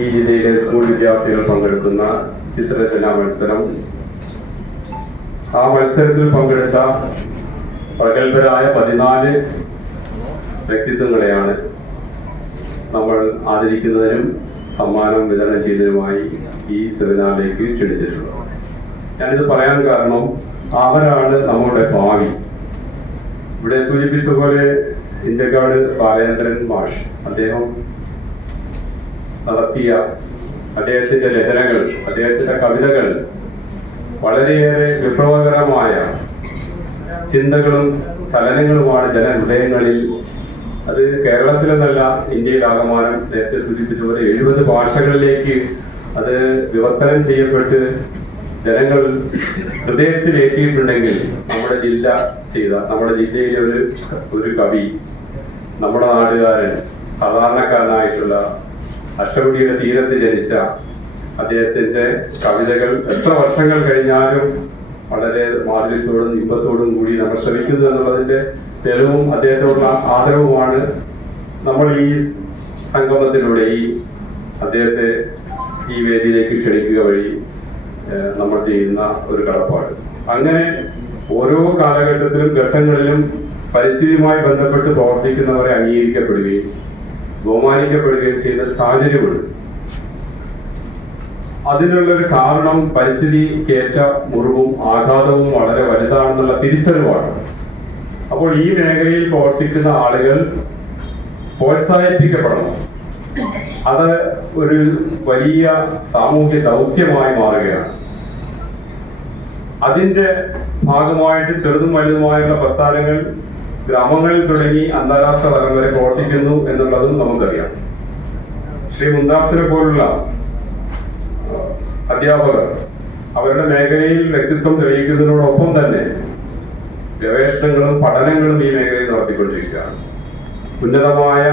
ഈ ജില്ലയിലെ സ്കൂൾ വിദ്യാർത്ഥികൾ പങ്കെടുക്കുന്ന ചിത്രരചന മത്സരം. ആ മത്സരത്തിൽ പങ്കെടുത്ത പ്രഗത്ഭരായ 14 വ്യക്തിത്വങ്ങളെയാണ് നമ്മൾ ആദരിക്കുന്നതിനും സമ്മാനം വിതരണം ചെയ്യുന്നതിനുമായി ഈ സെമിനാറിലേക്ക് ക്ഷണിച്ചിട്ടുള്ളത്. ഞാനിത് പറയാൻ കാരണം അവരാണ് നമ്മുടെ ഭാവി. ഇവിടെ സൂചിപ്പിച്ച പോലെ ഇഞ്ചക്കാട് ബാലേന്ദ്രൻ മാഷ് അദ്ദേഹം നടത്തിയ അദ്ദേഹത്തിൻ്റെ രചനകൾ, അദ്ദേഹത്തിൻ്റെ കവിതകൾ വളരെയേറെ വിപ്ലവകരമായ ചിന്തകളും ചലനങ്ങളുമാണ് ജനഹൃദയങ്ങളിൽ. അത് കേരളത്തിലെന്നല്ല, ഇന്ത്യയിലാകമാനം നേരത്തെ സൂചിപ്പിച്ച പോലെ 70 ഭാഷകളിലേക്ക് അത് വിവർത്തനം ചെയ്യപ്പെട്ട് ജനങ്ങൾ ഹൃദയത്തിലേറ്റിയിട്ടുണ്ടെങ്കിൽ നമ്മുടെ ജില്ലയിലെ ഒരു കവി, നമ്മുടെ നാടുകാരൻ, സാധാരണക്കാരനായിട്ടുള്ള അഷ്ടമുടിയുടെ തീരത്ത് ജനിച്ച അദ്ദേഹത്തിൻ്റെ കവിതകൾ എത്ര വർഷങ്ങൾ കഴിഞ്ഞാലും വളരെ മാധുര്യത്തോടും ഇമ്പത്തോടും കൂടി നമ്മൾ ശ്രമിക്കുന്നു എന്നുള്ളതിൻ്റെ തെളിവും അദ്ദേഹത്തോടുള്ള ആദരവുമാണ് നമ്മൾ ഈ സംഗമത്തിലൂടെ അദ്ദേഹത്തെ ഈ വേദിയിലേക്ക് ക്ഷണിക്കുക വഴി നമ്മൾ ചെയ്യുന്ന ഒരു കടപ്പാട്. അങ്ങനെ ഓരോ കാലഘട്ടത്തിലും ഘട്ടങ്ങളിലും പരിസ്ഥിതിയുമായി ബന്ധപ്പെട്ട് പ്രവർത്തിക്കുന്നവരെ അംഗീകരിക്കപ്പെടുകയും ബഹുമാനിക്കപ്പെടുകയും ചെയ്യുന്ന സാഹചര്യമുണ്ട്. അതിനുള്ളൊരു കാരണം പരിസ്ഥിതിക്കേറ്റ മുറിവും ആഘാതവും വളരെ വലുതാണെന്നുള്ള തിരിച്ചറിവാണ്. അപ്പോൾ ഈ മേഖലയിൽ പ്രവർത്തിക്കുന്ന ആളുകൾ പ്രോത്സാഹിപ്പിക്കപ്പെടണം. അത് ഒരു വലിയ സാമൂഹ്യ ദൗത്യമായി മാറുകയാണ്. അതിൻ്റെ ഭാഗമായിട്ട് ചെറുതും വലുതുമായുള്ള പ്രസ്ഥാനങ്ങൾ ഗ്രാമങ്ങളിൽ തുടങ്ങി അന്താരാഷ്ട്ര തലം വരെ പ്രവർത്തിക്കുന്നു എന്നുള്ളതും നമുക്കറിയാം. ശ്രീ മുന്താസിനെ പോലുള്ള അധ്യാപകർ അവരുടെ മേഖലയിൽ വ്യക്തിത്വം തെളിയിക്കുന്നതിനോടൊപ്പം തന്നെ ഗവേഷണങ്ങളും പഠനങ്ങളും ഈ മേഖലയിൽ നടത്തിക്കൊണ്ടിരിക്കുകയാണ്. ഉന്നതമായ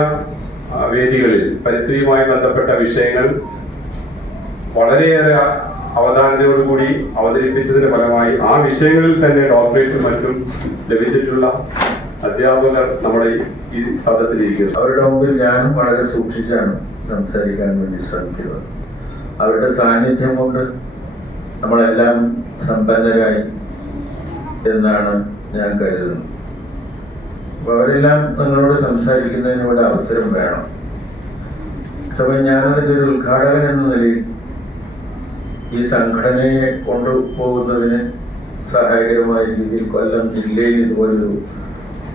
വേദികളിൽ പരിസ്ഥിതിയുമായി ബന്ധപ്പെട്ട വിഷയങ്ങൾ വളരെയേറെ അവധാനതയോടുകൂടി അവതരിപ്പിച്ചതിന്റെ ഫലമായി ആ വിഷയങ്ങളിൽ തന്നെ ഡോക്ടറേറ്റും മറ്റും ലഭിച്ചിട്ടുള്ള അധ്യാപകർ നമ്മുടെ ഈ സദസ്സിലിരിക്കുന്നു. അവരുടെ മുമ്പിൽ ഞാനും വളരെ സൂക്ഷിച്ചാണ് സംസാരിക്കാൻ വേണ്ടി ശ്രമിക്കുന്നത്. അവരുടെ സാന്നിധ്യം കൊണ്ട് നമ്മളെല്ലാം സമ്പന്നരായി എന്നാണ് ഞാൻ കരുതുന്നത്. അപ്പോൾ അവരെല്ലാം നിങ്ങളോട് സംസാരിക്കുന്നതിനോട് അവസരം വേണം. സമയം ഞാനതിൻ്റെ ഒരു ഉദ്ഘാടകൻ എന്ന നിലയിൽ ഈ സംഘടനയെ കൊണ്ടുപോകുന്നതിന് സഹായകരമായ രീതിയിൽ കൊല്ലം ജില്ലയിൽ ഇതുപോലൊരു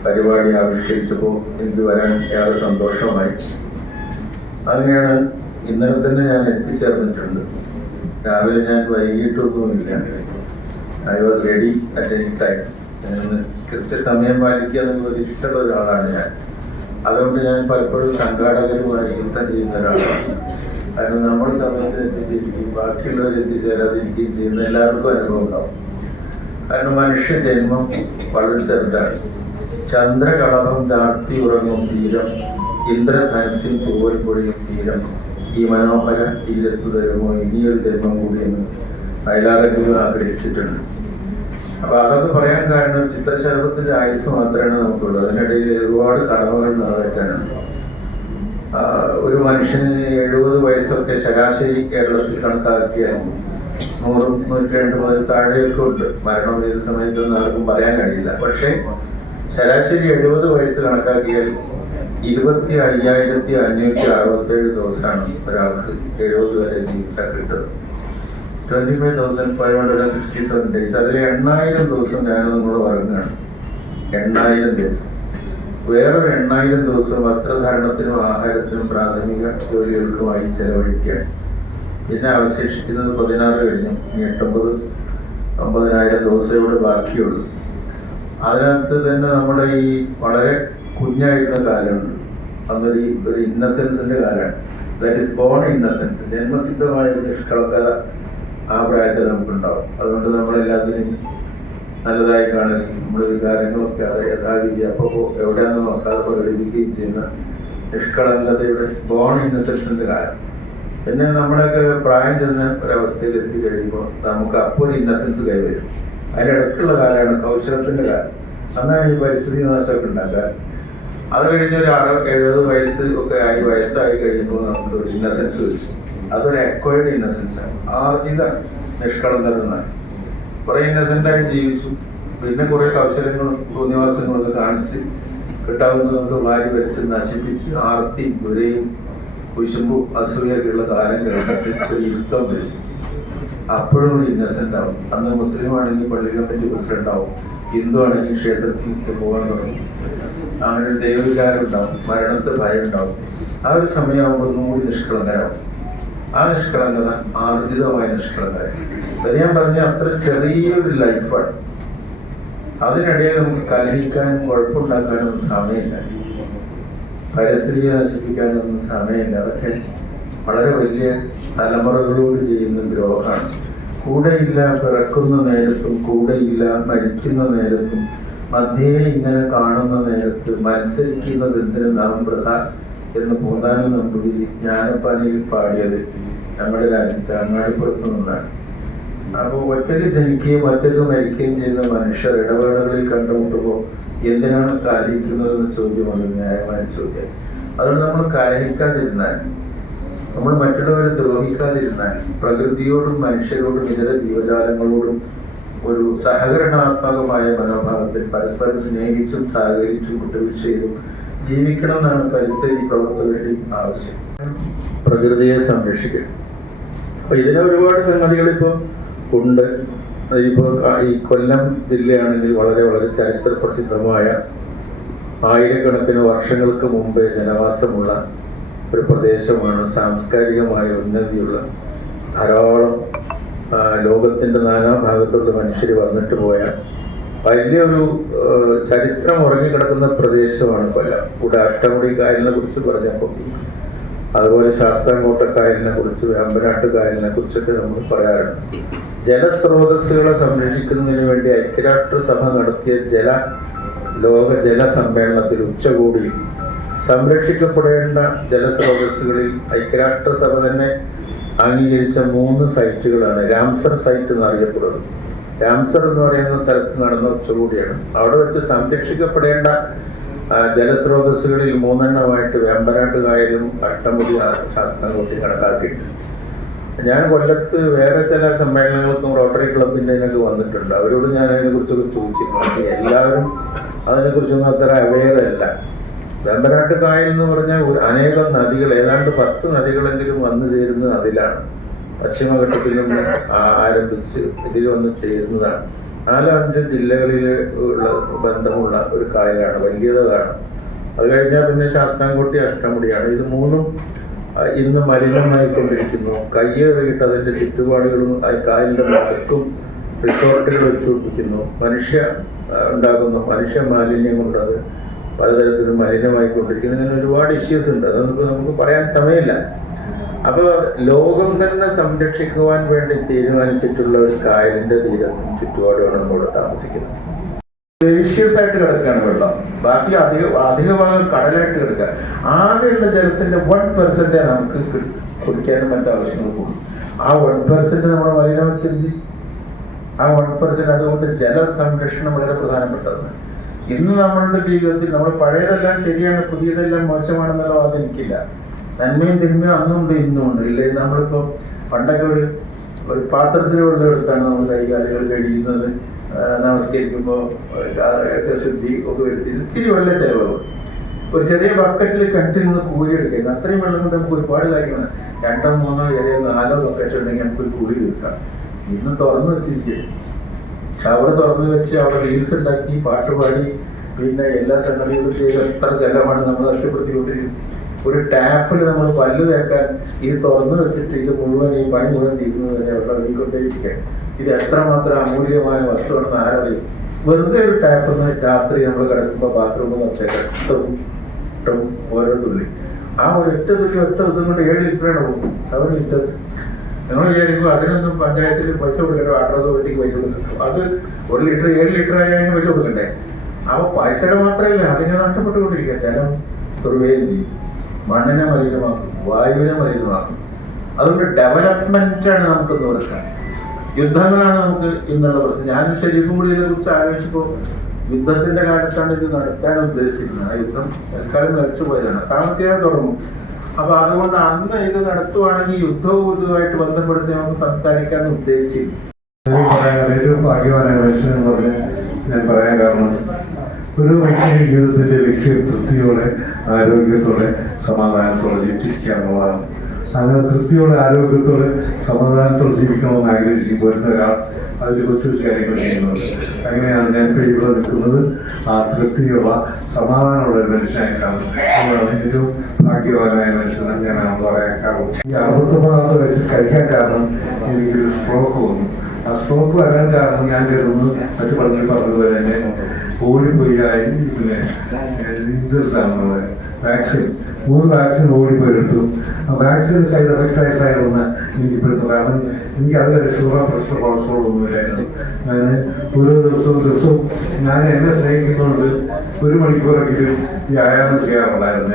പരിപാടി ആവിഷ്കരിച്ചപ്പോൾ എനിക്ക് വരാൻ ഏറെ സന്തോഷമായി. അങ്ങനെയാണ് ഇന്നലെ തന്നെ ഞാൻ എത്തിച്ചേർന്നിട്ടുണ്ട്. രാവിലെ ഞാൻ വൈകിട്ടൊന്നുമില്ല. I was ready at any time. കൃത്യസമയം പാലിക്കുക എന്നുള്ള ഇഷ്ടമുള്ള ഒരാളാണ് ഞാൻ. അതുകൊണ്ട് ഞാൻ പലപ്പോഴും സംഘാടകരുമായി യുദ്ധം ചെയ്യുന്ന ഒരാളാണ്. കാരണം നമ്മൾ സമയത്തിന് എത്തിച്ചിരിക്കുകയും ബാക്കിയുള്ളവർ എത്തിച്ചേരാതിരിക്കുകയും ചെയ്യുന്ന എല്ലാവർക്കും അനുഭവം ഉണ്ടാവും. കാരണം മനുഷ്യ ജന്മം വളരെ ചെറുതാണ്. ചന്ദ്രകളഭം ചാർത്തി ഉറങ്ങും തീരം, ഇന്ദ്രധനുസ്യം തൂവൽ പൊഴിയും തീരം, ഈ മനോഹര തീരത്തു തരുമോ ഇനിയൊരു ജന്മം കൂടിയെന്ന് വയലാറ ആഗ്രഹിച്ചിട്ടുണ്ട്. അപ്പോൾ അതൊക്കെ പറയാൻ കാരണം ചിത്രശലഭത്തിൻ്റെ ആയുസ് മാത്രമാണ് നമുക്കുള്ളത്. അതിനിടയിൽ ഒരുപാട് കടമകൾ നിറവേറ്റാനാണ്. ഒരു മനുഷ്യന് 70 വയസ്സൊക്കെ ശരാശരി കേരളത്തിൽ കണക്കാക്കിയാൽ 100-102 മുതൽ താഴെയൊക്കെ ഉണ്ട്. മരണം ഏത് സമയത്തൊന്നും ആർക്കും പറയാൻ കഴിയില്ല. പക്ഷേ ശരാശരി 70 വയസ്സ് കണക്കാക്കിയാൽ 25,567 ദിവസമാണ് ഒരാൾക്ക് 70 വരെ ജീവിച്ചാൽ കിട്ടുന്നത്. 25,567 ഡേയ്സ്. അതിൽ 8,000 ദിവസം ഞാൻ നിങ്ങളോട് ഉറങ്ങുകയാണ്. 8,000 ദിവസം. വേറൊരു 8,000 ദിവസം വസ്ത്രധാരണത്തിനും ആഹാരത്തിനും പ്രാഥമിക ജോലികൾക്കുമായി ചെലവഴിക്കുകയാണ്. പിന്നെ അവശേഷിക്കുന്നത് 16 കഴിഞ്ഞു. ഇനി 9,000 ദിവസം ഇവിടെ ബാക്കിയുള്ളൂ. അതിനകത്ത് തന്നെ നമ്മുടെ ഈ വളരെ കുഞ്ഞായിരുന്ന കാലമുണ്ട്. അന്നൊരു ഇന്നസെൻസിൻ്റെ കാലമാണ്. That is born innocence. ജന്മസിദ്ധമായ ഒരു നിഷ്കളങ്കത ആ പ്രായത്തിൽ നമുക്കുണ്ടാവും. അതുകൊണ്ട് നമ്മളെല്ലാത്തിനും നല്ലതായി കാണുകയും നമ്മുടെ വികാരങ്ങളൊക്കെ അത് യഥാവിധി അപ്പോൾ എവിടെയാണെന്ന് നോക്കാതെ പ്രകടിപ്പിക്കുകയും ചെയ്യുന്ന നിഷ്കളങ്കതയുടെ ബോൺ ഇന്നസെൻസിൻ്റെ കാലം. പിന്നെ നമ്മുടെയൊക്കെ പ്രായം ചെന്ന ഒരവസ്ഥയിൽ എത്തിക്കഴിയുമ്പോൾ നമുക്ക് അപ്പോൾ ഒരു ഇന്നസെൻസ് കൈവരും. അതിനിടയ്ക്കുള്ള കാലമാണ് കൗശലത്തിൻ്റെ കാലം. അന്നാണ് ഈ പരിസ്ഥിതി നാശമൊക്കെ ഉണ്ടാക്കാൻ. അത് കഴിഞ്ഞൊരു 60-70 വയസ്സ് ഒക്കെ വയസ്സായി കഴിയുമ്പോൾ നമുക്ക് ഒരു ഇന്നസെൻസ് വരും. അതൊരു എക്വയർഡ് ഇന്നസെൻസ് ആണ്, ആർജിത നിഷ്കളങ്കത എന്നാണ്. കുറെ ഇന്നസെന്റായി ജീവിച്ചു, പിന്നെ കുറെ കൗശലങ്ങളും തോന്നിവാസങ്ങളൊക്കെ കാണിച്ച് കിട്ടാവുന്നതൊക്കെ വാരി വരച്ച് നശിപ്പിച്ച് ആർത്തിയും ദുരയും കുശുമ്പും അസൂയൊക്കെയുള്ള കാലം കഴിഞ്ഞിട്ട് ഒരു ഇരുത്തം വരും. അപ്പോഴും ഒരു ഇന്നസെന്റ് ആവും. അന്ന് മുസ്ലിം ആണെങ്കിൽ പള്ളി കമ്മിറ്റി പ്രസിഡന്റ് ആവും, ഹിന്ദു ആണെങ്കിൽ ക്ഷേത്രത്തിൽ പോകാൻ തുടങ്ങും. അങ്ങനെ ഒരു ദൈവവികാരം ഉണ്ടാവും, മരണത്തെ ഭയം ഉണ്ടാവും. ആ ഒരു സമയമാകുമ്പോൾ ഒന്നുകൂടി നിഷ്കളങ്കരാകും. ആ നിഷ്കളങ്കത ആർജിതമായ നിഷ്കളങ്കത. അത് ഞാൻ പറഞ്ഞ അത്ര ചെറിയൊരു ലൈഫാണ്. അതിനിടയിൽ നമുക്ക് കലഹിക്കാനും കുഴപ്പമുണ്ടാക്കാനൊന്നും സമയമില്ല, പരിസ്ഥിതിയെ നശിപ്പിക്കാനൊന്നും സമയമില്ല. അതൊക്കെ വളരെ വലിയ തലമുറകളോട് ചെയ്യുന്ന ദ്രോഹമാണ്. കൂടെയില്ല പിറക്കുന്ന നേരത്തും കൂടെയില്ല മരിക്കുന്ന നേരത്തും മധ്യേ ഇങ്ങനെ കാണുന്ന നേരത്ത് മത്സരിക്കുന്നത് എന്തിനു നാം പ്രധാൻ എന്ന് പൂന്താനം നമ്പൂതിരി ജ്ഞാനപ്പാനയിൽ പാടിയത് നമ്മുടെ രാജ്യത്ത് അങ്ങാടിപ്പുറത്തു നിന്നാണ്. അപ്പോൾ ഒറ്റയ്ക്ക് ജനിക്കുകയും ഒറ്റയ്ക്ക് മരിക്കുകയും ചെയ്യുന്ന മനുഷ്യർ ഇടവേളകളിൽ കണ്ടുമുട്ടുമ്പോൾ എന്തിനാണ് കലഹിക്കുന്നതെന്ന് ചോദ്യമാണ് ന്യായമായ ചോദ്യം. അതുകൊണ്ട് നമ്മൾ കലഹിക്കാതിരുന്നാൽ, നമ്മൾ മറ്റുള്ളവരെ ദ്രോഹിക്കാതിരുന്നാൽ, പ്രകൃതിയോടും മനുഷ്യരോടും ഇതര ജീവജാലങ്ങളോടും ഒരു സഹകരണാത്മകമായ മനോഭാവത്തിൽ പരസ്പരം സ്നേഹിച്ചും സഹകരിച്ചും വിട്ടുവീഴ്ച ചെയ്തും ജീവിക്കണം എന്നാണ് പരിസ്ഥിതി പ്രവർത്തകരുടെയും ആവശ്യം. പ്രകൃതിയെ സംരക്ഷിക്കണം. അപ്പൊ ഇതിന് ഒരുപാട് സംഗതികൾ ഇപ്പോൾ ഉണ്ട്. ഇപ്പോൾ ഈ കൊല്ലം ജില്ലയാണെങ്കിൽ വളരെ വളരെ ചരിത്ര പ്രസിദ്ധമായ ആയിരക്കണക്കിന് വർഷങ്ങൾക്ക് മുമ്പേ ജനവാസമുള്ള ഒരു പ്രദേശമാണ്. സാംസ്കാരികമായ ഉന്നതിയുള്ള ധാരാളം ലോകത്തിൻ്റെ നാനാഭാഗത്തുള്ള മനുഷ്യർ വന്നിട്ട് പോയ വലിയൊരു ചരിത്രം ഉറങ്ങിക്കിടക്കുന്ന പ്രദേശമാണ് കൊല്ലം. ഇവിടെ അഷ്ടമുടി കായലിനെ കുറിച്ച് പറഞ്ഞപ്പോൾ, അതുപോലെ ശാസ്താംകോട്ട കായലിനെ കുറിച്ച്, വേമ്പനാട്ട് കായലിനെ കുറിച്ചൊക്കെ നമ്മൾ പറയാറുണ്ട്. ജലസ്രോതസ്സുകളെ സംരക്ഷിക്കുന്നതിന് വേണ്ടി ഐക്യരാഷ്ട്രസഭ നടത്തിയ ലോക ജല സമ്മേളനത്തിൽ ഉച്ചകോടിയിൽ സംരക്ഷിക്കപ്പെടേണ്ട ജലസ്രോതസ്സുകളിൽ ഐക്യരാഷ്ട്രസഭ തന്നെ അംഗീകരിച്ച 3 സൈറ്റുകളാണ് രാംസർ സൈറ്റ് എന്നറിയപ്പെടുന്നത്. രാംസർ എന്ന് പറയുന്ന സ്ഥലത്ത് നടന്ന ഉച്ചകോടിയാണ്. അവിടെ വെച്ച് സംരക്ഷിക്കപ്പെടേണ്ട ജലസ്രോതസ്സുകളിൽ 3 വേമ്പനാട്ട് കായലും അഷ്ടമുടി ശാസ്താംകോട്ടയും കണക്കാക്കിയിട്ടുണ്ട്. ഞാൻ കൊല്ലത്ത് വേറെ ചില സമ്മേളനങ്ങൾക്കും റോട്ടറി ക്ലബിൻ്റെ ഇതിനൊക്കെ വന്നിട്ടുണ്ട്. അവരോട് ഞാൻ അതിനെക്കുറിച്ചൊക്കെ ചോദിച്ചിട്ടുണ്ട്. എല്ലാവരും അതിനെക്കുറിച്ചൊന്നും അത്ര അവെയറല്ല. വേമ്പനാട്ട് കായൽ എന്ന് പറഞ്ഞാൽ അനേകം നദികൾ, ഏതാണ്ട് 10 നദികളെങ്കിലും വന്നു ചേരുന്നത് അതിലാണ്. പശ്ചിമഘട്ടത്തിൽ നിന്ന് ആരംഭിച്ച് ഇതിൽ വന്ന് ചേരുന്നതാണ്. 4-5 ജില്ലകളിൽ ഉള്ള ബന്ധമുള്ള ഒരു കായലാണ്, വലിയതാണ്. അത് കഴിഞ്ഞാൽ പിന്നെ ശാസ്താംകോട്ടി അഷ്ടമുടിയാണ്. ഇത് 3ഉം ഇന്ന് മലിനമായിക്കൊണ്ടിരിക്കുന്നു. കയ്യേറിയിട്ട് അതിൻ്റെ ചുറ്റുപാടുകളും കായലിൻ്റെ ഭാഗത്തും റിസോർട്ടുകൾ വെച്ചുപിടിപ്പിക്കുന്നു. മനുഷ്യ മാലിന്യം കൊണ്ടത് പലതരത്തിലും മലിനമായിക്കൊണ്ടിരിക്കുന്നു. ഇങ്ങനെ ഒരുപാട് ഇഷ്യൂസ് ഉണ്ട്. അതൊന്നും നമുക്ക് പറയാൻ സമയമില്ല. അപ്പോൾ ലോകം തന്നെ സംരക്ഷിക്കുവാൻ വേണ്ടി തീരുമാനിച്ചിട്ടുള്ള ഒരു കായലിൻ്റെ തീരത്തും ചുറ്റുപാടുമാണ് നമ്മൾ താമസിക്കുന്നത്. ഗ്ലേഷ്യസ് ആയിട്ട് കിടക്കുകയാണ് വെള്ളം, ബാക്കി അധിക ഭാഗം കടലായിട്ട് കിടക്കുക. ആകെയുള്ള ജലത്തിന്റെ 1% നമുക്ക് കുടിക്കാനും മറ്റാവശ്യങ്ങൾക്ക് കൂടും. ആ 1% നമ്മൾ മലിനമാക്കരുത്. ആ 1%. അതുകൊണ്ട് ജല സംരക്ഷണം വളരെ പ്രധാനപ്പെട്ടതാണ്. ഇന്ന് നമ്മളുടെ ജീവിതത്തിൽ നമ്മൾ പഴയതെല്ലാം ശരിയാണ്, പുതിയതെല്ലാം മോശമാണെന്നുള്ള വാദം എനിക്കില്ല. നന്മയും തിന്മയും അന്നുണ്ട് ഇന്നുമുണ്ട്. ഇല്ലേ, നമ്മളിപ്പോൾ പണ്ടൊക്കെ ഒരു പാത്രത്തിൽ വെള്ളം എടുത്താണ് നമ്മൾ കൈകാലുകൾ കഴിയുന്നത്. നമസ്കരിക്കുമ്പോൾ ശുദ്ധി ഒക്കെ വരുത്തി ഇച്ചിരി വെള്ളം ചിലവാകും. ഒരു ചെറിയ ബക്കറ്റിൽ കെട്ടി നിന്ന് കൂലിയെടുക്കുന്നത്. അത്രയും വെള്ളം കൊണ്ട് നമുക്ക് ഒരുപാട് കാര്യങ്ങൾ, 2, 3, 4 ബക്കറ്റ് ഉണ്ടെങ്കിൽ നമുക്ക് ഒരു കൂലി കിട്ടാം. ഇന്ന് തുറന്നു വെച്ചിരിക്കുക, ഷവർ തുറന്നു വെച്ച് അവിടെ റീൽസ് ഉണ്ടാക്കി പാട്ട് പാടി പിന്നെ എല്ലാ സംഗതികളും ചെയ്ത് എത്ര ജലമാണ് നമ്മൾ നഷ്ടപ്പെടുത്തിക്കൊണ്ടിരിക്കുന്നത്. ഒരു ടാപ്പിൽ നമ്മൾ പല്ല് തേക്കാൻ ഇത് തുറന്നു വെച്ചിട്ട് ഇത് മുഴുവൻ ഈ പണി മുഴുവൻ തീരുന്നത് വരെ അവിടെ ഇറങ്ങിക്കൊണ്ടേയിരിക്കുകയാണ്. ഇത് എത്രമാത്രം അമൂല്യമായ വസ്തുവാണെന്ന് ആരറിയും. വെറുതെ ഒരു ടാപ്പ് രാത്രി നമ്മൾ കിടക്കുമ്പോൾ ബാത്റൂമിൽ വെച്ചേക്കാം ഓരോ തുള്ളി. ആ ഒരു 8 തുള്ളി 8 ദിവസം കൊണ്ട് 7 ലിറ്ററാണ് പോകും. 7 ലിറ്റേഴ്സ്. നിങ്ങൾ വിചാരിക്കും അതിനൊന്നും പഞ്ചായത്തിൽ പൈസ കൊടുക്കണ്ടേ, വാട്ടർ അതോറിറ്റിക്ക് പൈസ കൊടുക്കണം. അത് 1 ലിറ്റർ 7 ലിറ്റർ ആയി അതിന് പൈസ കൊടുക്കണ്ടേ. അപ്പോൾ പൈസയുടെ മാത്രമല്ല, അതിനെ നഷ്ടപ്പെട്ടുകൊണ്ടിരിക്കുക. ജലം തുറവുകയും ചെയ്യും, മണ്ണിനെ മലിനമാക്കും, വായുവിനെ മലിനമാക്കും. അതുകൊണ്ട് ഡെവലപ്മെന്റാണ് നമുക്കൊന്ന് കൊടുക്കാൻ. യുദ്ധങ്ങളാണ് നമുക്ക് ഇന്നുള്ള പ്രശ്നം. ഞാനും ശരീരം കൂടി ഇതിനെക്കുറിച്ച് ആലോചിച്ചപ്പോൾ യുദ്ധത്തിന്റെ കാലത്താണ് ഇത് നടത്താൻ ഉദ്ദേശിച്ചിരുന്നത്. ആ യുദ്ധം തൽക്കാലം നിലച്ചു പോയതാണ്. താമസിയാതെ തുടങ്ങും. അപ്പൊ അതുകൊണ്ട് അന്ന് ഇത് നടത്തുവാണെങ്കിൽ യുദ്ധവും ഇതുമായിട്ട് ബന്ധപ്പെടുത്തി നമുക്ക് സംസാരിക്കാൻ ഉദ്ദേശിച്ചില്ല. ഏറ്റവും ഭാഗ്യവാനായ മനുഷ്യൻ എന്ന് പറഞ്ഞ് ഞാൻ പറയാൻ കാരണം ഒരു വ്യക്തിയുടെ ജീവിതത്തിന്റെ ലക്ഷ്യം തൃപ്തിയോടെ ആരോഗ്യത്തോടെ സമാധാനത്തോടെ ജീവിച്ചിരിക്കുക എന്നുള്ളതാണ്. അങ്ങനെ തൃപ്തിയോടെ ആരോഗ്യത്തോടെ സമാധാനത്തോടെ ജീവിക്കണമെന്ന് ആഗ്രഹിക്കുമ്പോൾ വരുന്ന ഒരാൾ അതിൽ കൊച്ചു കൊച്ചു കാര്യങ്ങൾ ചെയ്യുന്നുണ്ട്. അങ്ങനെയാണ് ഞാൻ ഇപ്പോൾ ഇവിടെ നിൽക്കുന്നത്. ആ തൃപ്തിയുള്ള സമാധാനമുള്ള ഒരു മനുഷ്യനായിട്ടാണ്. അതുകൊണ്ടാണ് ഏറ്റവും ഭാഗ്യവാനായ മനുഷ്യനെന്ന് ഞാൻ പറയാൻ കാരണം. ഈ 69 വയസ്സിൽ കഴിക്കാൻ കാരണം എനിക്കൊരു സ്ട്രോക്ക് വന്നു. ആ സ്ട്രോക്ക് വരാൻ കാരണം ഞാൻ കരുതുന്നു മറ്റു പറഞ്ഞതുപോലെ തന്നെ ഓടിപ്പോയി പിന്നെ ഇതെടുത്താണ് വാക്സിൻ 3 വാക്സിൻ ഓടിപ്പോയെടുത്തു. ആ വാക്സിൻ സൈഡ് എഫക്റ്റ് ആയിട്ടായിരുന്നു എനിക്കിപ്പോഴത്തെ. കാരണം എനിക്ക് അതുവരെ ഷുഗർ പ്രഷർ കൊളസ്ട്രോൾ ഒന്നുമില്ലായിരുന്നു. ഞാൻ ഓരോ ദിവസവും ഞാൻ എന്നെ സ്നേഹിക്കുന്നതുകൊണ്ട് 1 മണിക്കൂറെങ്കിലും വ്യായാമം ചെയ്യാറുണ്ടായിരുന്നു.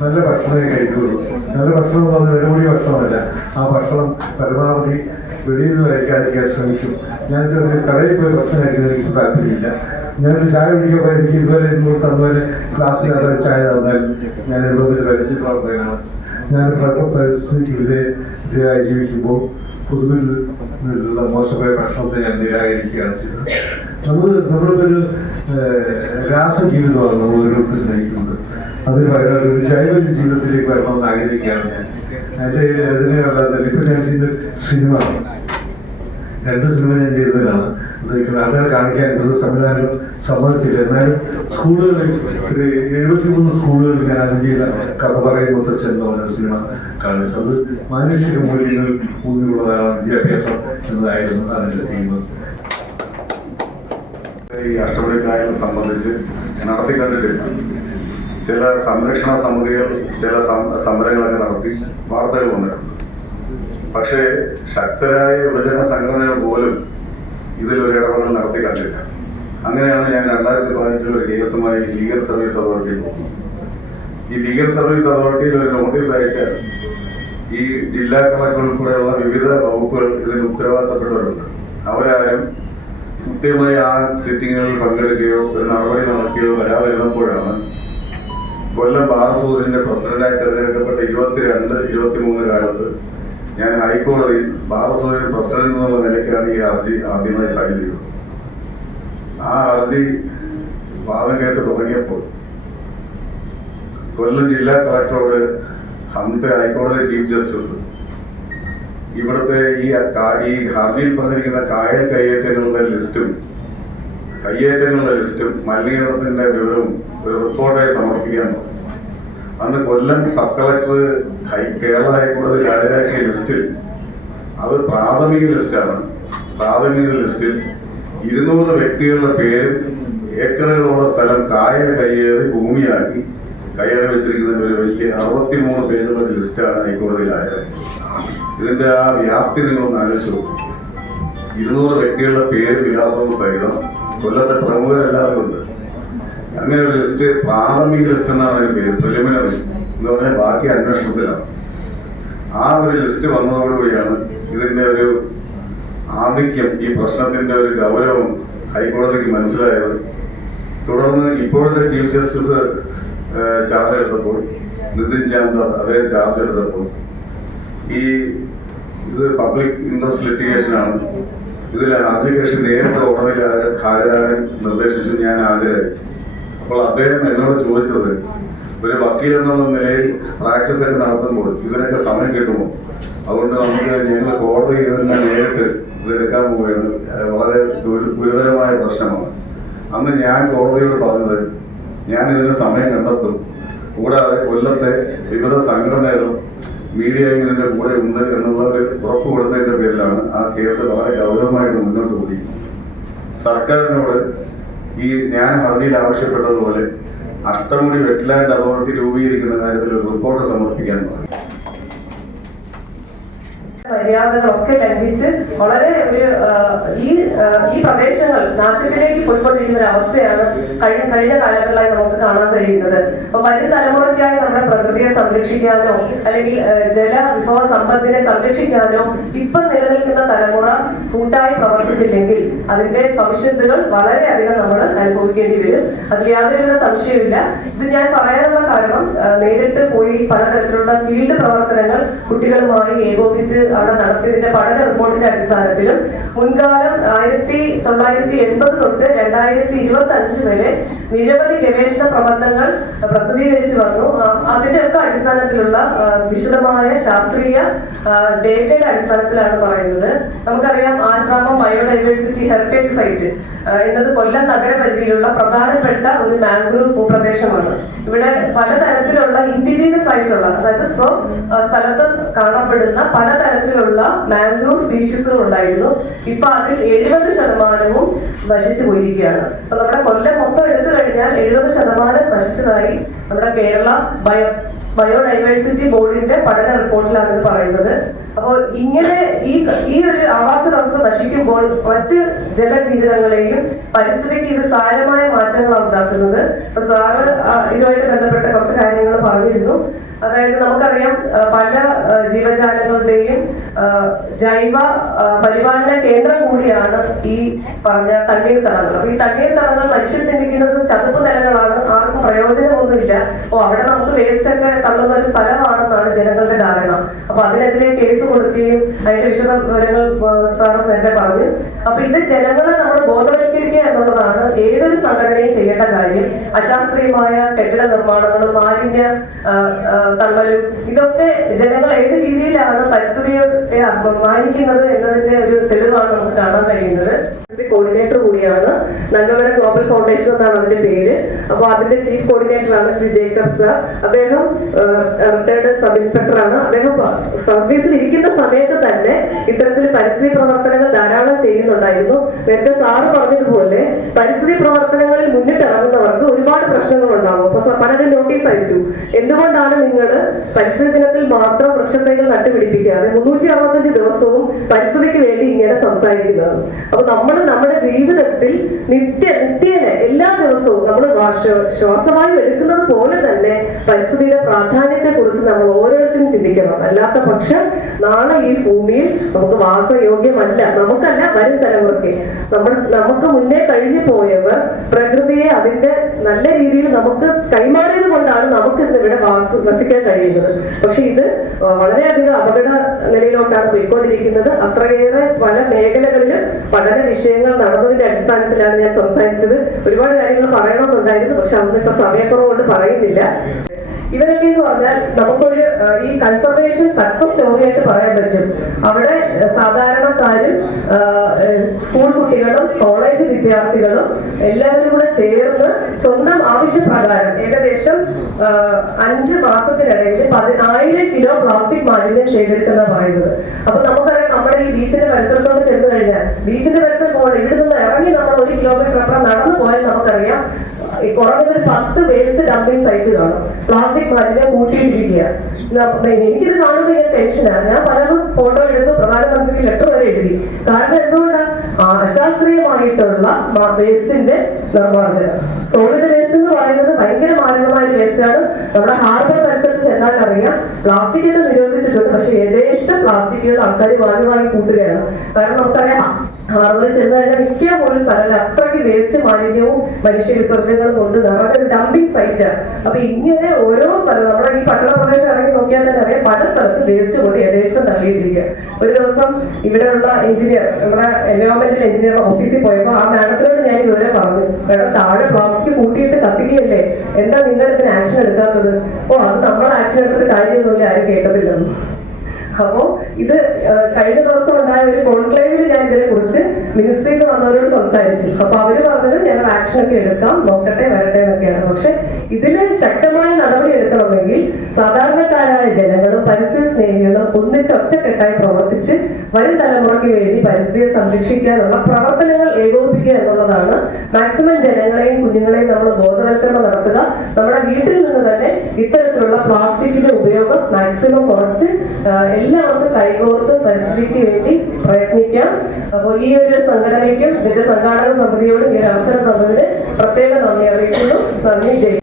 നല്ല ഭക്ഷണമേ കഴിക്കുള്ളൂ. നല്ല ഭക്ഷണം എന്ന് പറഞ്ഞാൽ വിലകൂടിയ ഭക്ഷണമല്ല. ആ ഭക്ഷണം പരമാവധി വെളിയിൽ നിന്ന് കഴിക്കാതിരിക്കാൻ ശ്രമിക്കും. ഞാൻ ചെറിയ കടയിൽ പോയി ഭക്ഷണം കഴിക്കുന്നത് എനിക്ക് താല്പര്യമില്ല. ഞാനൊരു ചായ കുടിക്കുമ്പോൾ എനിക്ക് ഇതുവരെ ഇങ്ങോട്ട് അതുപോലെ ക്ലാസ്സിൽ അതൊരു ചായ തന്നാൽ ഞാൻ ഇതുപോലെ പരിസ്ഥിതിയാണ്. ഞാൻ പരിസ്ഥിതിക്ക് വിധേയമായി ജീവിക്കുമ്പോൾ പൊതുവിൽ നിന്നുള്ള മോശമായ ഭക്ഷണത്തെ ഞാൻ നിരാകരിക്കുകയാണ് ചെയ്തത്. നമ്മളിതൊരു രാസജീവിതമാണ് നമ്മൾ ഓരോരുത്തർ നയിക്കുന്നത്. അതിന് പകരം ഒരു ജൈവ ജീവിതത്തിലേക്ക് വരണമെന്ന് ആഗ്രഹിക്കുകയാണ് ഞാൻ. അതിനെയല്ലാതെ ഇപ്പം ഞാൻ ചെയ്ത സിനിമ 2 സിനിമ ഞാൻ ചെയ്തതിലാണ്. നാട്ടുകാരെ കാണിക്കാൻ സംവിധാനം സമ്മതിച്ചില്ല. എന്നാലും സ്കൂളുകളിൽ ഒരു 73 സ്കൂളുകളിൽ ഞാൻ അത് ചെയ്ത കഥ പറയും മുത്തച്ഛൻ എന്ന് പറഞ്ഞ സിനിമ കാണിച്ചു. അത് മാനുഷിക മൂല്യങ്ങൾ ഊന്നിയുള്ളതാണ് വിദ്യാഭ്യാസം എന്നതായിരുന്നു അതിൻ്റെ തീം. ഈ അഷ്ടപടിക്കാരെ സംബന്ധിച്ച് നടത്തിക്കണ്ടിട്ടില്ല. ചില സംരക്ഷണ സമിതികൾ ചില സമരങ്ങളൊക്കെ നടത്തി വാർത്തകൾ വന്നിട്ടുണ്ട്. പക്ഷേ ശക്തരായ യുവജന സംഘടനകൾ പോലും ഇതിലൊരു ഇടപെടൽ നടത്തി കണ്ടില്ല. അങ്ങനെയാണ് ഞാൻ 2018 ഒരു കേസുമായി ലീഗൽ സർവീസ് അതോറിറ്റിയിൽ പോകുന്നത്. ഈ ലീഗൽ സർവീസ് അതോറിറ്റിയിൽ ഒരു നോട്ടീസ് അയച്ചാൽ ഈ ജില്ലാ കളക്ടർ ഉൾപ്പെടെയുള്ള വിവിധ വകുപ്പുകൾ ഇതിന് ഉത്തരവാദിത്തപ്പെട്ടവരുണ്ട്. അവരാരും കൃത്യമായി ആ സിറ്റിങ്ങുകളിൽ പങ്കെടുക്കുകയോ ഒരു നടപടി നടക്കുകയോ വരാതിരുന്നപ്പോഴാണ് കൊല്ലം ബാർ അസോസിയേഷന്റെ പ്രസിഡന്റായി തെരഞ്ഞെടുക്കപ്പെട്ട 22-23 കാലത്ത് ഞാൻ ഹൈക്കോടതിയിൽ ബാർ അസോസിയേഷൻ പ്രസിഡന്റ് എന്നുള്ള നിലയ്ക്കാണ് ഈ ഹർജി ആദ്യമായി ഫയൽ ചെയ്തത്. ആ ഹർജി വാദം കേട്ട് തുടങ്ങിയപ്പോൾ കൊല്ലം ജില്ലാ കളക്ടറോട് അന്നത്തെ ഹൈക്കോടതി ചീഫ് ജസ്റ്റിസ് ഇവിടുത്തെ ഈ ഹർജിയിൽ പറഞ്ഞിരിക്കുന്ന കായൽ കയ്യേറ്റങ്ങളുടെ ലിസ്റ്റും മലിനീകരണത്തിന്റെ വിവരവും ഒരു റിപ്പോർട്ടായി സമർപ്പിക്കാൻ പറഞ്ഞു. അന്ന് കൊല്ലം സബ് കളക്ടർ കേരള ഹൈക്കോടതി ഹാജരാക്കിയ ലിസ്റ്റിൽ അത് പ്രാഥമിക ലിസ്റ്റാണ്. പ്രാഥമിക ലിസ്റ്റിൽ 200 വ്യക്തികളുടെ പേരും ഏക്കറുകളുള്ള സ്ഥലം കായൽ കയ്യേറി ഭൂമിയാക്കി കയ്യേറി വെച്ചിരിക്കുന്ന ഒരു വലിയ 63 പേജുള്ള ഒരു ലിസ്റ്റാണ് ഹൈക്കോടതിയിൽ ഹാജരാക്കിയത്. ഇതിന്റെ ആ വ്യാപ്തി നിങ്ങളൊന്ന് ആലോചിച്ച് നോക്കും. 200 വ്യക്തികളുടെ പേരും വിലാസവും സഹിതം കൊല്ലത്തെ പ്രമുഖരെല്ലാവരും ഉണ്ട്. അങ്ങനെ ഒരു ലിസ്റ്റ്, പ്രാഥമിക ലിസ്റ്റ് എന്നാണ് അതിന് പേര്, പ്രിലിമിനറി എന്ന് പറഞ്ഞാൽ ബാക്കി അന്വേഷണത്തിലാണ്. ആ ഒരു ലിസ്റ്റ് വന്നതോടുകൂടിയാണ് ഇതിന്റെ ഒരു ആധിക്യം, ഈ പ്രശ്നത്തിന്റെ ഒരു ഗൗരവം ഹൈക്കോടതിക്ക് മനസ്സിലായത്. തുടർന്ന് ഇപ്പോഴത്തെ ചീഫ് ജസ്റ്റിസ് ചാർജ് എടുത്തപ്പോൾ, നിതിൻ ചാന്ദ് അദ്ദേഹം ചാർജ് എടുത്തപ്പോൾ ഇത് പബ്ലിക് ഇൻട്രസ്റ്റ് ലിറ്റിഗേഷനാണ്, ഇതിൽ ഹർജികക്ഷി നേരിട്ട് കോടതിയിൽ ഹാജരാകാൻ നിർദ്ദേശിച്ചു. ഞാൻ ഹാജരായി. അപ്പോൾ അദ്ദേഹം എന്നോട് ചോദിച്ചത്, ഒരു വക്കീൽ എന്നുള്ള നിലയിൽ പ്രാക്ടീസ് ഒക്കെ നടത്തുമ്പോൾ ഇതിനൊക്കെ സമയം കിട്ടുമോ? അതുകൊണ്ട് ഞങ്ങൾ കോടതിയിൽ തന്നെ നേരിട്ട് ഇതെടുക്കാൻ പോവുകയാണ്, വളരെ ഗുരുതരമായ പ്രശ്നമാണ്. അന്ന് ഞാൻ കോടതിയോട് പറഞ്ഞത്, ഞാൻ ഇതിന് സമയം കണ്ടെത്തും. കൂടാതെ കൊല്ലത്തെ വിവിധ സംഘടനകളും മീഡിയയും ഇതിന്റെ കൂടെ ഉണ്ട് എന്നുള്ള ഒരു ഉറപ്പ് കൊടുത്തതിന്റെ പേരിലാണ് ആ കേസ് വളരെ ഗൗരവമായിട്ട് മുന്നോട്ട് പോയി. സർക്കാരിനോട് ഞാൻ ഹർജിയിൽ ആവശ്യപ്പെട്ടതുപോലെ അഷ്ടമുടി വെറ്റ്ലാൻഡ് അതോറിറ്റി രൂപീകരിക്കുന്ന കാര്യത്തിൽ ഒരു റിപ്പോർട്ട് സമർപ്പിക്കാൻ പറഞ്ഞു. മര്യാദകളൊക്കെ ലംഘിച്ച് വളരെ ഒരു ഈ പ്രദേശങ്ങൾ നാശത്തിലേക്ക് പോയിക്കൊണ്ടിരിക്കുന്ന ഒരു അവസ്ഥയാണ് കഴിഞ്ഞ കാലങ്ങളിലായി നമുക്ക് കാണാൻ കഴിയുന്നത്. അപ്പൊ വരും തലമുറയ്ക്കായി നമ്മുടെ പ്രകൃതിയെ സംരക്ഷിക്കാനോ അല്ലെങ്കിൽ ജലവിഭവ സമ്പത്തിനെ സംരക്ഷിക്കാനോ ഇപ്പം നിലനിൽക്കുന്ന തലമുറ കൂട്ടായി പ്രവർത്തിച്ചില്ലെങ്കിൽ അതിന്റെ ഭവിഷ്യത്തുകൾ വളരെയധികം നമ്മൾ അനുഭവിക്കേണ്ടി വരും. അതിൽ യാതൊരുവിധ സംശയമില്ല. ഇത് ഞാൻ പറയാനുള്ള കാരണം നേരിട്ട് പോയി പലതരത്തിലുള്ള ഫീൽഡ് പ്രവർത്തനങ്ങൾ കുട്ടികളുമായി ഏകോപിച്ച് അവിടെ നടത്തിയതിന്റെ പഠന റിപ്പോർട്ടിന്റെ അടിസ്ഥാനത്തിലും മുൻകാലം 1980 തൊട്ട് 2025 വരെ നിരവധി ഗവേഷണ പ്രബന്ധങ്ങൾ പ്രസിദ്ധീകരിച്ചു വന്നു. അതിന്റെയൊക്കെ അടിസ്ഥാനത്തിലുള്ള വിശദമായ ശാസ്ത്രീയ ഡേറ്റയുടെ അടിസ്ഥാനത്തിലാണ് പറയുന്നത്. നമുക്കറിയാം ആശ്രാമം ബയോഡൈവേഴ്സിറ്റി ഹെറിറ്റേജ് സൈറ്റ് എന്നത് കൊല്ലം നഗരപരിധിയിലുള്ള പ്രധാനപ്പെട്ട ഒരു മാംഗ്രൂവ് ഭൂപ്രദേശമാണ്. ഇവിടെ പലതരത്തിലുള്ള ഇൻഡിജീനസ് ആയിട്ടുള്ള, അതായത് സ്ഥലത്ത് കാണപ്പെടുന്ന പലതരത്തിലുള്ള മാംഗ്രൂവ് സ്പീഷീസുകൾ ഉണ്ടായിരുന്നു. ഇപ്പൊ അതിൽ 70% നശിച്ചു പോയിരിക്കുകയാണ്. അപ്പൊ നമ്മുടെ കൊല്ലം മൊത്തം എടുത്തു കഴിഞ്ഞാൽ 70% നശിച്ചതായി നമ്മുടെ കേരള ബയോഡൈവേഴ്സിറ്റി ബോർഡിന്റെ പഠന റിപ്പോർട്ടിലാണ് ഇത് പറയുന്നത്. അപ്പോൾ ഇങ്ങനെ ഈ ഒരു ആവാസ വ്യവസ്ഥ നശിക്കുമ്പോൾ മറ്റ് ജലജീവിതങ്ങളെയും പരിസ്ഥിതിക്ക് ഇത് സാരമായ മാറ്റങ്ങളാണ് ഉണ്ടാക്കുന്നത്. അപ്പൊ സാറ് ഇതുമായിട്ട് ബന്ധപ്പെട്ട കുറച്ച് കാര്യങ്ങൾ പറഞ്ഞിരുന്നു. അതായത് നമുക്കറിയാം പല ജീവജാലങ്ങളുടെയും ജൈവ പരിപാലന കേന്ദ്രം കൂടിയാണ് ഈ പറഞ്ഞ തണ്ണീർത്തടങ്ങൾ. അപ്പൊ ഈ തണ്ണീർത്തടങ്ങൾ മനുഷ്യർ ചിന്തിക്കുന്നത് ചതുപ്പ് നിലങ്ങളാണ്, ആർക്കും പ്രയോജനമൊന്നുമില്ല. അവിടെ നമുക്ക് വേസ്റ്റ് ഒക്കെ തള്ളുന്ന ഒരു സ്ഥലമാണെന്നാണ് ജനങ്ങളുടെ ധാരണ. അപ്പൊ അതിനെതിരെ കേസ് കൊടുക്കുകയും അതിന്റെ വിശദ വിവരങ്ങൾ സാറും നേരത്തെ പറഞ്ഞു. അപ്പൊ ഇത് ജനങ്ങളെ നമ്മൾ ബോധവൽക്കരിക്കുക എന്നുള്ളതാണ് ഏതൊരു സംഘടനയും ചെയ്യേണ്ട കാര്യം. അശാസ്ത്രീയമായ കെട്ടിട നിർമ്മാണങ്ങളും മാലിന്യ തള്ളലും ഇതൊക്കെ ജനങ്ങൾ ഏത് രീതിയിലാണ് പരിസ്ഥിതിയെ മാനിക്കുന്നത് എന്നതിന്റെ ഒരു തെളിവാണ് നമുക്ക് കാണാൻ കഴിയുന്നത്. കോർഡിനേറ്റർ കൂടിയാണ്. നന്മവരം ഗ്ലോബൽ ഫൗണ്ടേഷൻ എന്നാണ് അതിന്റെ പേര്. അപ്പൊ അതിന്റെ ചീഫ് കോർഡിനേറ്റർ ആണ് ശ്രീ ജേക്കബ് സർ. അദ്ദേഹം റിട്ടയർഡ് സബ് ഇൻസ്പെക്ടറാണ്. അദ്ദേഹം സർവീസിൽ ഇരിക്കുന്ന സമയത്ത് തന്നെ ഇത്തരത്തിൽ പരിസ്ഥിതി പ്രവർത്തനങ്ങൾ ധാരാളം ചെയ്യുന്നുണ്ടായിരുന്നു. നേരത്തെ സാറ് പറഞ്ഞതുപോലെ പരിസ്ഥിതി പ്രവർത്തനങ്ങളിൽ മുന്നിട്ടിറങ്ങുന്നവർക്ക് ഒരുപാട് പ്രശ്നങ്ങൾ ഉണ്ടാകും. അപ്പൊ പലരും നോട്ടീസ് അയച്ചു, എന്തുകൊണ്ടാണ് നിങ്ങൾ പരിസ്ഥിതി ദിനത്തിൽ മാത്രം വൃക്ഷത്തൈകൾ നട്ടുപിടിപ്പിക്കാതെ 365 ദിവസവും പരിസ്ഥിതിക്ക് വേണ്ടി ഇങ്ങനെ സംസാരിക്കുന്നത്? അപ്പൊ നമ്മൾ നമ്മുടെ ജീവിതത്തിൽ നിത്യേന എല്ലാ ദിവസവും നമ്മൾ ശ്വാസവായു എടുക്കുന്നത് പോലെ തന്നെ പരിസ്ഥിതിയുടെ പ്രാധാന്യത്തെ കുറിച്ച് നമ്മൾ ഓരോരുത്തരും ചിന്തിക്കണം. അല്ലാത്ത പക്ഷം നാളെ ഈ ഭൂമിയിൽ നമുക്ക് വാസയോഗ്യമല്ല, നമുക്കല്ല വരും തലമുറയ്ക്ക്. നമുക്ക് മുന്നേ കഴിഞ്ഞു പോയവർ പ്രകൃതിയെ അതിന്റെ നല്ല രീതിയിൽ നമുക്ക് കൈമാറിയത് കൊണ്ടാണ് നമുക്ക് ഇന്ന് ഇവിടെ വസിക്കാൻ കഴിയുന്നത്. പക്ഷെ ഇത് വളരെയധികം അപകട നിലയിലോട്ടാണ് പോയിക്കൊണ്ടിരിക്കുന്നത്. അത്രയേറെ പല മേഖലകളിലും പഠന വിഷയങ്ങൾ നടന്നതിന്റെ അടിസ്ഥാനത്തിലാണ് ഞാൻ സംസാരിച്ചത്. ഒരുപാട് കാര്യങ്ങൾ പറയണമെന്നുണ്ടായിരുന്നു, പക്ഷെ അതൊന്നും ഇപ്പൊ സമയക്കുറവ് കൊണ്ട് പറയുന്നില്ല. ഇവരൊക്കെ എന്ന് പറഞ്ഞാൽ നമുക്കൊരു ഈ കൺസർവേഷൻ സക്സസ് സ്റ്റോറി ആയിട്ട് പറയാൻ പറ്റും. അവിടെ സാധാരണക്കാരും സ്കൂൾ കുട്ടികളും കോളേജ് വിദ്യാർത്ഥികളും എല്ലാവരും കൂടെ ചേർന്ന് സ്വന്തം ആവശ്യപ്രകാരം ഏകദേശം 5 മാസത്തിനിടയിൽ 10,000 കിലോ പ്ലാസ്റ്റിക് മാലിന്യം ശേഖരിച്ചെന്നാണ് പറയുന്നത്. അപ്പൊ നമുക്കറിയാം, നമ്മുടെ ഈ ബീച്ചിന്റെ പരിസരത്തോട് ചെന്ന് കഴിഞ്ഞാൽ, ബീച്ചിന്റെ പരിസരം പോകണം, ഇവിടെ നിന്ന് ഇറങ്ങി നമ്മൾ 1 കിലോമീറ്റർ അപ്പുറം നടന്നു പോയാൽ നമുക്കറിയാം കുറഞ്ഞൊരു 10 വേസ്റ്റ് ഡംപിങ് സൈറ്റ് കാണും. പ്ലാസ്റ്റിക് മാലിന്യം കൂട്ടിയിട്ടിരിക്കുക. എനിക്കിത് കാണുമ്പോൾ ഞാൻ ടെൻഷനാണ്. ഞാൻ പലതും ഫോട്ടോ എടുത്തു, പ്രധാനമന്ത്രിക്ക് ലെറ്റർ വരെ എഴുതി. കാരണം എന്തുകൊണ്ടാണ്? അശാസ്ത്രീയമായിട്ടുള്ള വേസ്റ്റിന്റെ നിർമ്മാർജ്ജനം. സോളിഡ് വേസ്റ്റ് എന്ന് പറയുന്നത് ഭയങ്കര മാരകമായ ഒരു വേസ്റ്റാണ്. നമ്മുടെ ഹാർബർ പരിസരത്ത് ചെന്നാൽ അറിയാം, പ്ലാസ്റ്റിക് ഒക്കെ നിരോധിച്ചിട്ടുണ്ട്, പക്ഷെ യഥേഷ്ടം പ്ലാസ്റ്റിക്കുകൾ ആൾക്കാർ വാങ്ങി കൂട്ടുകയാണ്. കാരണം നമുക്കറിയാം, ഹാർബറിൽ ചെന്ന് കഴിഞ്ഞാൽ മിക്ക പോലും സ്ഥലം അത്രയ്ക്ക് വേസ്റ്റ് മാലിന്യവും മനുഷ്യ വിസർജ്ജനങ്ങളും കൊണ്ട് നിറഞ്ഞൊരു ഡംപിങ് സൈറ്റാണ്. അപ്പൊ ഇങ്ങനെ ഓരോ സ്ഥലം നമ്മുടെ ഈ പട്ടണ പ്രദേശം ഇറങ്ങി നോക്കിയാൽ തന്നെ അറിയാം, പല സ്ഥലത്തും വേസ്റ്റ് കൊണ്ട് യഥേഷ്ടം തള്ളിയിരിക്കുക. ഒരു ദിവസം ഇവിടെയുള്ള എഞ്ചിനീയർ, നമ്മുടെ എൻവയോൺമെന്റൽ എഞ്ചിനീയർ ഓഫീസിൽ പോയപ്പോൾ ആ മാഡത്തിനോട് ഞാൻ ഇതുവരെ പറഞ്ഞു, മാഡം താഴെ പ്ലാസ്റ്റിക് കൂട്ടിയിട്ട് കത്തിക്കുകയല്ലേ, എന്താ നിങ്ങൾ ഇതിന് ആക്ഷൻ എടുക്കാത്തത്? അത് നമ്മൾ ആക്ഷൻ എടുത്തിട്ട് കാര്യമൊന്നുമില്ല, ആരും കേട്ടതില്ലെന്ന്. അപ്പോ ഇത് കഴിഞ്ഞ ദിവസം ഉണ്ടായ ഒരു കോൺക്ലേവിൽ ഞാൻ ഇതിനെ കുറിച്ച് മിനിസ്ട്രിയിൽ നിന്ന് വന്നവരോട് സംസാരിച്ചു. അപ്പൊ അവര് പറഞ്ഞത് ഞങ്ങൾ ആക്ഷൻ ഒക്കെ എടുക്കാം, നോക്കട്ടെ വരട്ടെ എന്നൊക്കെയാണ്. പക്ഷെ ഇതില് ശക്തമായ നടപടി എടുക്കണമെങ്കിൽ സാധാരണക്കാരായ ജനങ്ങളും പരിസ്ഥിതി സ്നേഹികളും ഒന്നിച്ച് ഒറ്റക്കെട്ടായി പ്രവർത്തിച്ച് വരും തലമുറയ്ക്ക് വേണ്ടി പരിസ്ഥിതിയെ സംരക്ഷിക്കാനുള്ള പ്രവർത്തനങ്ങൾ ഏകോപിപ്പിക്കുക എന്നുള്ളതാണ്. മാക്സിമം ജനങ്ങളെയും കുഞ്ഞുങ്ങളെയും നമ്മൾ ബോധവൽക്കരണം നടത്തുക. നമ്മുടെ വീട്ടിൽ നിന്ന് തന്നെ ഇത്തരത്തിലുള്ള പ്ലാസ്റ്റിക്കിന്റെ ഉപയോഗം മാക്സിമം കുറച്ച് എല്ലാവർക്കും കൈകോർത്ത് പരിസ്ഥിതിക്ക് വേണ്ടി പ്രയത്നിക്കാം. അപ്പോൾ ഈ ഒരു സംഘടനയ്ക്കും ഇതിന്റെ സംഘാടക സമിതിയോടും ഈ ഒരു അവസരം തന്നതിന് പ്രത്യേക നന്ദി അറിയിക്കുന്നു. നന്ദി. ജയ്.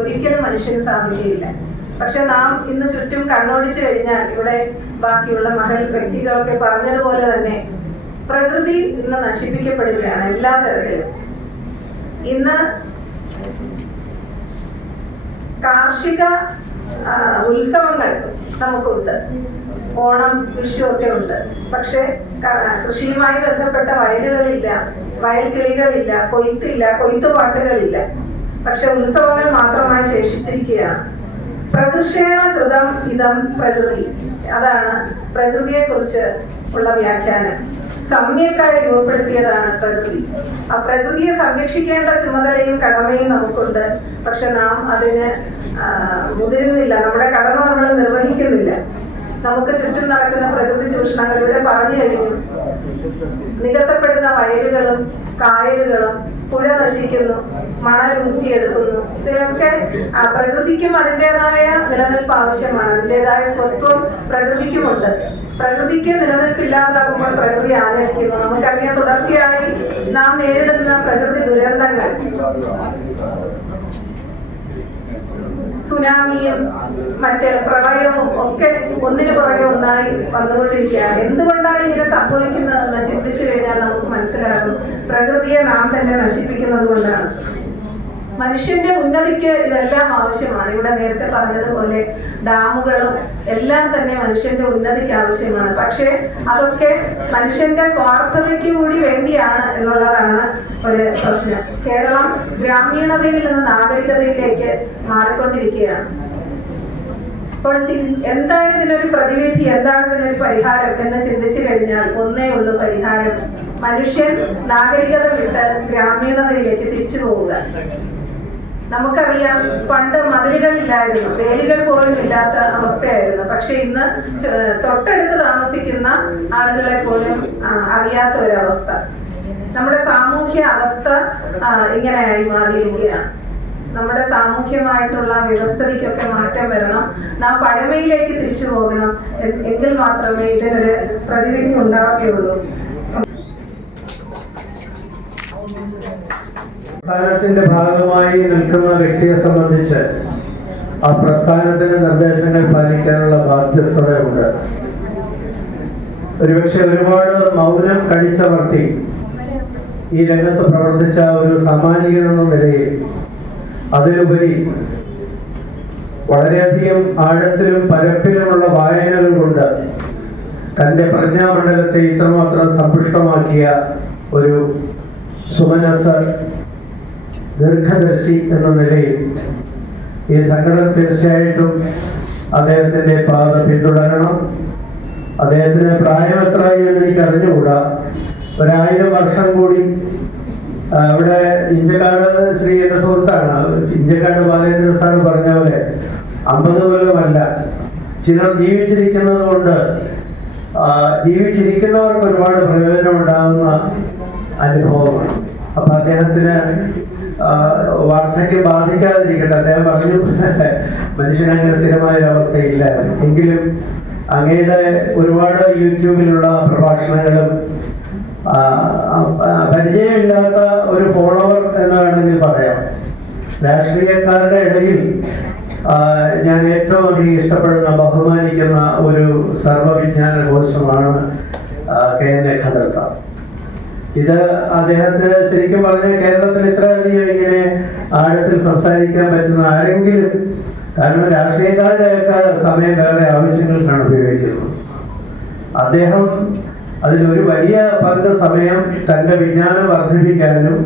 ഒരിക്കലും മനുഷ്യന് സാധിക്കുകയില്ല. പക്ഷെ നാം ഇന്ന് ചുറ്റും കണ്ണോടിച്ചു കഴിഞ്ഞാൽ ഇവിടെ ബാക്കിയുള്ള മഹൽ വ്യക്തികളൊക്കെ പറഞ്ഞതുപോലെ തന്നെ പ്രകൃതി ഇന്ന് നശിപ്പിക്കപ്പെടുകയാണ് എല്ലാ തരത്തിലും. ഇന്ന് കാർഷിക ഉത്സവങ്ങൾ നമുക്കുണ്ട്, ഓണം, വിഷു ഒക്കെ ഉണ്ട്. പക്ഷെ കൃഷിയുമായി ബന്ധപ്പെട്ട വയലുകളില്ല, വയൽക്കിളികളില്ല, കൊയ്ത്തില്ല, കൊയ്ത്തുപാട്ടുകളില്ല. പക്ഷെ ഉത്സവങ്ങൾ മാത്രമായി ശേഷിച്ചിരിക്കുകയാണ്. പ്രകൃഷേണ കൃതം ഇതം പ്രകൃതി, അതാണ് പ്രകൃതിയെ കുറിച്ച് ഉള്ള വ്യാഖ്യാനം. സമ്യക്കായി രൂപപ്പെടുത്തിയതാണ് പ്രകൃതി. ആ പ്രകൃതിയെ സംരക്ഷിക്കേണ്ട ചുമതലയും കടമയും നമുക്കുണ്ട്. പക്ഷെ നാം അതിന് മുതിരുന്നില്ല, നമ്മുടെ കടമ നമ്മൾ നിർവഹിക്കുന്നില്ല. നമുക്ക് ചുറ്റും നടക്കുന്ന പ്രകൃതി ചൂഷണങ്ങൾ ഇവിടെ പറഞ്ഞു കഴിഞ്ഞു. നികത്തപ്പെടുന്ന വയലുകളും കായലുകളും, പുഴ നശിക്കുന്നു, മണൽ ഊറ്റിയെടുക്കുന്നു. ഇതിനൊക്കെ പ്രകൃതിക്കും അതിൻ്റെതായ നിലനിൽപ്പ് ആവശ്യമാണ്. അതിൻ്റെതായ സ്വത്വം പ്രകൃതിക്കുമുണ്ട്. പ്രകൃതിക്ക് നിലനിൽപ്പില്ലാതാകുമ്പോൾ പ്രകൃതി ആദരിക്കുന്നു. നമുക്കറിയാം, തുടർച്ചയായി നാം നേരിടുന്ന പ്രകൃതി ദുരന്തങ്ങൾ, സുനാമിയും മറ്റ് പ്രളയവും ഒക്കെ ഒന്നിനു പുറകെ ഒന്നായി വന്നുകൊണ്ടിരിക്കുകയാണ്. എന്തുകൊണ്ടാണ് ഇങ്ങനെ സംഭവിക്കുന്നതെന്ന് ചിന്തിച്ചു കഴിഞ്ഞാൽ നമുക്ക് മനസ്സിലാകും. പ്രകൃതിയെ നാം തന്നെ നശിപ്പിക്കുന്നത് കൊണ്ടാണ്. മനുഷ്യന്റെ ഉന്നതിക്ക് ഇതെല്ലാം ആവശ്യമാണ്. ഇവിടെ നേരത്തെ പറഞ്ഞതുപോലെ ഡാമുകളും എല്ലാം തന്നെ മനുഷ്യന്റെ ഉന്നതിക്ക് ആവശ്യമാണ്. പക്ഷേ അതൊക്കെ മനുഷ്യന്റെ സ്വാർത്ഥതയ്ക്ക് കൂടി വേണ്ടിയാണ് എന്നുള്ളതാണ് ഒരു പ്രശ്നം. കേരളം ഗ്രാമീണതയിൽ നിന്ന് നാഗരികതയിലേക്ക് മാറിക്കൊണ്ടിരിക്കുകയാണ്. അപ്പോൾ എന്താണ് ഇതിനൊരു പ്രതിവിധി, എന്താണ് ഇതിനൊരു പരിഹാരം എന്ന് ചിന്തിച്ചു കഴിഞ്ഞാൽ ഒന്നേ ഉള്ളൂ പരിഹാരം: മനുഷ്യൻ നാഗരികത വിട്ട് ഗ്രാമീണതയിലേക്ക് തിരിച്ചു പോവുക. നമുക്കറിയാം, പണ്ട് മതിലുകളില്ലായിരുന്നു, വേലികൾ പോലും ഇല്ലാത്ത അവസ്ഥയായിരുന്നു. പക്ഷെ ഇന്ന് തൊട്ടടുത്ത് താമസിക്കുന്ന ആളുകളെ പോലും അറിയാത്ത ഒരവസ്ഥ. നമ്മുടെ സാമൂഹ്യ അവസ്ഥ ഇങ്ങനെയായി മാറിയിരിക്കുകയാണ്. നമ്മുടെ സാമൂഹ്യമായിട്ടുള്ള വ്യവസ്ഥിതിക്കൊക്കെ മാറ്റം വരണം. നാം പഴമയിലേക്ക് തിരിച്ചു പോകണം. എങ്കിൽ മാത്രമേ ഇതിനൊരു പ്രതിവിധി ഉണ്ടാവുകയുള്ളൂ. പ്രസ്ഥാനത്തിന്റെ ഭാഗമായി നിൽക്കുന്ന വ്യക്തിയെ സംബന്ധിച്ച് ആ പ്രസ്ഥാനത്തിന്റെ നിർദ്ദേശങ്ങൾ പാലിക്കാനുള്ള ബാധ്യസ്ഥതയുണ്ട്. ഒരുപക്ഷെ ഒരുപാട് മൗനം കടിച്ചമർത്തി ഈ രംഗത്ത് പ്രവർത്തിച്ച ഒരു സാമാജികൻ എന്ന നിലയിൽ, അതിലുപരി വളരെയധികം ആഴത്തിലും പരപ്പിലുമുള്ള വായനകൾ കൊണ്ട് തൻ്റെ പ്രജ്ഞാമണ്ഡലത്തെ ഇത്രമാത്രം സമ്പുഷ്ടമാക്കിയ ഒരു സുമനസ് ദീർഘദർശി എന്ന നിലയിൽ ഈ സംഘടന തീർച്ചയായിട്ടും അദ്ദേഹത്തിൻ്റെ പാത പിന്തുടരണം. അദ്ദേഹത്തിന് പ്രായം എത്രയായി എന്ന് എനിക്ക് അറിഞ്ഞുകൂടാ. 1000 വർഷം കൂടി ഇവിടെ ഇഞ്ചക്കാട് ശ്രീ എന്ന സുഹൃത്താണ്, ഇഞ്ചക്കാട് ബാലേന്ദ്ര സാർ പറഞ്ഞ പോലെ 50 കൊല്ലമല്ല, ചിലർ ജീവിച്ചിരിക്കുന്നത് കൊണ്ട് ജീവിച്ചിരിക്കുന്നവർക്ക് ഒരുപാട് പ്രയോജനം ഉണ്ടാകുന്ന അനുഭവമാണ്. അപ്പൊ അദ്ദേഹത്തിന് വാർദ്ധക്യം ബാധിക്കാതിരിക്കട്ടെ. അദ്ദേഹം പറഞ്ഞു മനുഷ്യനങ്ങനെ സ്ഥിരമായൊരവസ്ഥയില്ല. എങ്കിലും അങ്ങയുടെ ഒരുപാട് യൂട്യൂബിലുള്ള പ്രഭാഷണങ്ങളും പരിചയമില്ലാത്ത ഒരു ഫോളോവർ എന്ന് വേണമെങ്കിൽ പറയാം. രാഷ്ട്രീയക്കാരുടെ ഇടയിൽ ഞാൻ ഏറ്റവും അധികം ഇഷ്ടപ്പെടുന്ന, ബഹുമാനിക്കുന്ന ഒരു സർവ്വവിജ്ഞാന കോശമാണ് KN ഖദർ സാർ. ഇത് അദ്ദേഹത്തിന് ശരിക്കും പറഞ്ഞ കേരളത്തിൽ ഇത്രയധികം ഇങ്ങനെ ആഴത്തിൽ സംസാരിക്കാൻ പറ്റുന്ന ആരെങ്കിലും, കാരണം രാഷ്ട്രീയക്കാരുടെയൊക്കെ സമയം വേറെ ആവശ്യങ്ങൾക്കാണ് ഉപയോഗിക്കുന്നത്. അദ്ദേഹം അതിലൊരു വലിയ പങ്ക് സമയം തൻ്റെ വിജ്ഞാനം വർദ്ധിപ്പിക്കാനും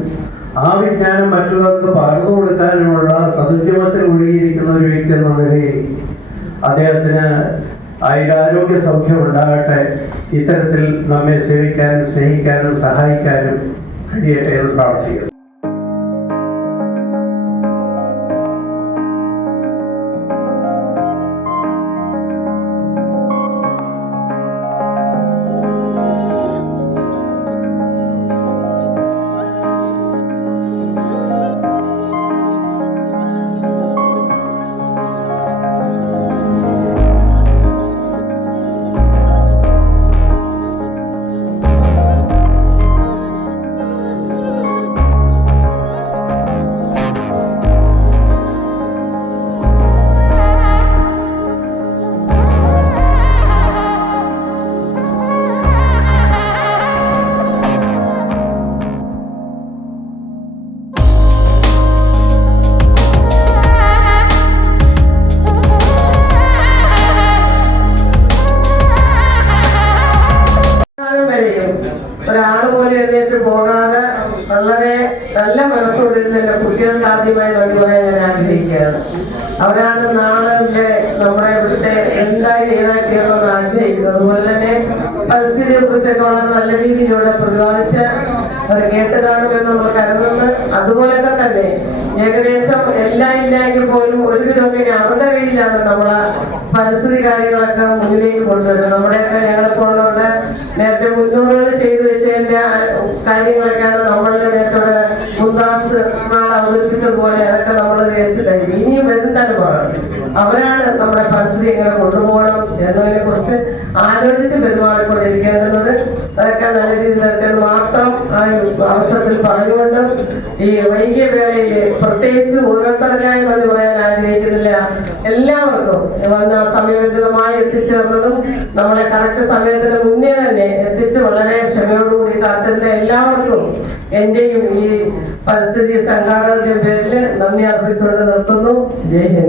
ആ വിജ്ഞാനം മറ്റുള്ളവർക്ക് പകർന്നു കൊടുക്കാനുമുള്ള സദുദ്യമത്തിൽ ഒഴുകിയിരിക്കുന്ന ഒരു വ്യക്തി എന്ന നിലയിൽ അദ്ദേഹത്തിന് ആരോഗ്യ സൗഖ്യം ഉണ്ടാകട്ടെ. ഇത്തരത്തിൽ നമ്മെ സേവിക്കാനും സ്നേഹിക്കാനും സഹായിക്കാനും കഴിയട്ടെ എന്ന് പ്രാർത്ഥിക്കുന്നു. കഴിഞ്ഞിട്ട് പോകാതെ വളരെ നല്ല മനസ്സോടിരുന്ന എൻ്റെ കുട്ടികൾക്ക് ആദ്യമായി നന്ദി പറയാൻ ഞാൻ ആഗ്രഹിക്കുകയാണ്. അവരാണ് നാളെ നമ്മുടെ ഇവിടുത്തെ എന്തായി ഏതായി തീരണമെന്ന് ആഗ്രഹിക്കുന്നത്. അതുപോലെ തന്നെ പരിസ്ഥിതിയെ കുറിച്ചൊക്കെ വളരെ നല്ല രീതിയിലൂടെ പ്രതിപാദിച്ച് അവർ കേട്ട് കാണുമെന്ന് നമ്മൾ കരുതുന്നു. അതുപോലൊക്കെ തന്നെ ഏകദേശം എല്ലാം ഇല്ലെങ്കിൽ പോലും ഒരുവിധമൊക്കെ അവരുടെ കയ്യിലാണ് നമ്മളെ പരിസ്ഥിതി കാര്യങ്ങളൊക്കെ മുന്നിലേക്ക് കൊണ്ടുവരുന്നത്. നമ്മുടെയൊക്കെ ഞങ്ങളെപ്പോഴുള്ള നേരത്തെ മുന്നോട്ടുകൾ ചെയ്തു വെച്ചതിന്റെ കാര്യങ്ങളൊക്കെയാണ് നമ്മളുടെ നേരത്തെ മുന്താസ് അവതരിപ്പിച്ചതുപോലെ അതൊക്കെ നമ്മൾ നേരിട്ട് കഴിഞ്ഞു. ഇനിയും വരും തലമുറ അവരാണ് നമ്മുടെ പരിസ്ഥിതി എങ്ങനെ കൊണ്ടുപോകണം എന്നതിനെ കുറിച്ച് ആലോചിച്ച് പെരുമാറിക്കൊണ്ടിരിക്കേണ്ടത്. അതൊക്കെ നല്ല രീതിയിലൊക്കെ മാത്രം ആ അവസരത്തിൽ പറഞ്ഞുകൊണ്ട് ഈ വൈകിയ വേളയിൽ പ്രത്യേകിച്ച് ഓരോരുത്തർക്കായി നന്ദി പറയാൻ ആഗ്രഹിക്കുന്നില്ല. എല്ലാവർക്കും വന്ന സമയബന്ധിതമായി എത്തിച്ചേർന്നതും നമ്മളെ കറക്റ്റ് സമയത്തിന് മുന്നേ തന്നെ എത്തിച്ച് വളരെ ക്ഷമയോടുകൂടി കാത്തിരുന്ന എല്ലാവർക്കും എന്റെയും ഈ പരിസ്ഥിതി സംഘാടനത്തിന്റെ പേരിൽ നന്ദി അർപ്പിച്ചുകൊണ്ട് നിർത്തുന്നു. ജയ് ഹിന്ദ്.